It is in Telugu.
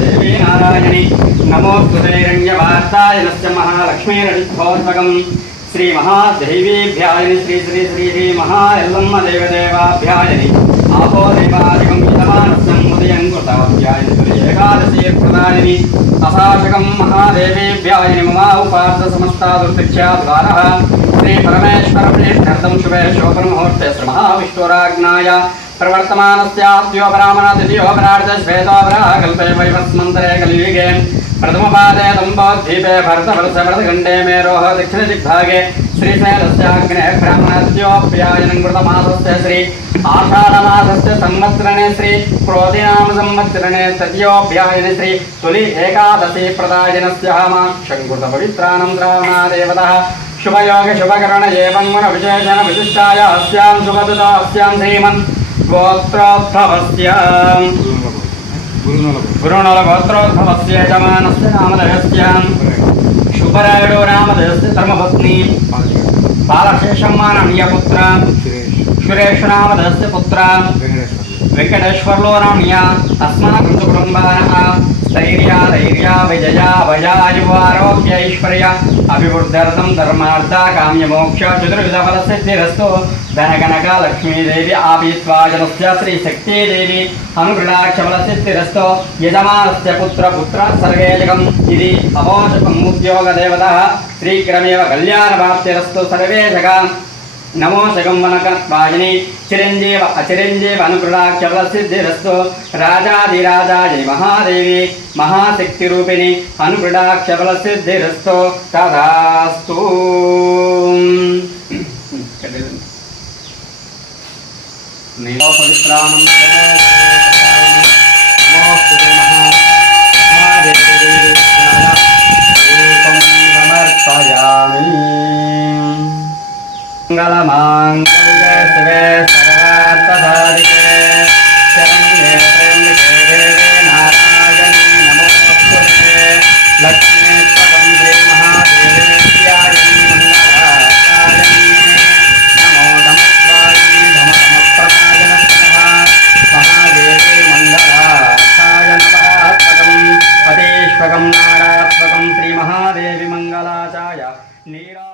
దేవీ నారాయణి నమో కృతైరణ్యవాస్తాయనస్య మహాలక్ష్మీరణిభోత్పకం శ్రీ మహాదైవీభ్యాయని శ్రీ శ్రీ శ్రీ శ్రీ మహాయల్లమ్మ దేవదేవాభ్యాయని ఆపో దేవాదికం యథమానస్యం ఉదయం కృతవద్యాయని ఏకాదశీ ప్రదాయని. అసాశకం మహాదేవేభ్యాయని మమా ఉపార్థ సమస్తాదుర్తిక్షా ద్వారः. శ్రీ పరమేశ్వరం శుభే శోభనముహూర్తే శ్రీ प्रवर्तमानस्याद्योपरामणादियोपरार्ध श्वेतोपराकल्पे वैवस्मन्तरे कलियुगे प्रथमपादे श्री आषाढमासस्य संवत्सरणे श्री संवत्सरणे श्री तुलि एकादशी प्रदायनस्य शुभकरण एवं विशेषण विशिष्टाय अस्यां अस्यां श्रीमन् గోత్రోద్భవస్య. గురుణుల గోత్రోద్భవస్య యజమానస్ నామదయస్య శుభరాయుడు నామదయస్య ధర్మపత్ని. బాలశేషమ్మానీయపుత్ర సురేష్ నామదయస్య పుత్ర. వెంకటేశ్వర్లో నామీయ. అస్మాకం కుటుంబాన ధైర్యాధైర్యా విజయా భయాయువారోగ్యైశ్వర్య అభివృద్ధర్థం ధర్మార్థ కామ్యమోక్ష చతుర్విధఫలసిద్ధిరస్తు ధనగనక లక్ష్మీదేవి ఆపీత్వా జనస్య శ్రీశక్తీదేవి అనుగృఢాక్షఫలసిద్ధిరస్తు యజమానస్య పుత్ర పుత్ర సర్వేజకం ఇది అమోచకం ఉద్యోగదేవత శీఘ్రమేవ కళ్యాణభాప్తిరస్తు సర్వేజగాన్ నమో సగంవనకత్వాయని చిరంజీవ అచిరంజీవ అనుకృడాక్షరసిద్ధిరస్సు రాజాదిరాజాయ మహాదేవి మహాశక్తి రూపిణి అనుకృడాక్షరసిద్ధిరస్సు తదాస్తు పవిత్రానం మహాదేవి. मङ्गलमाङ्गल्ये शिवे सर्वार्थसाधिके शरण्ये त्र्यम्बके देवे नारायणे नमोस्तुते लक्ष्मी त्वन्दे महादेवेत्याय मङ्गलाचार्यणे नमो नमस्वामि नमनमप्रदाय नमः महादेवे मङ्गलाचार्य नमरात्मकं पदेष्वकं नारात्मकं श्रीमहादेवि मङ्गलाचार्य नीरा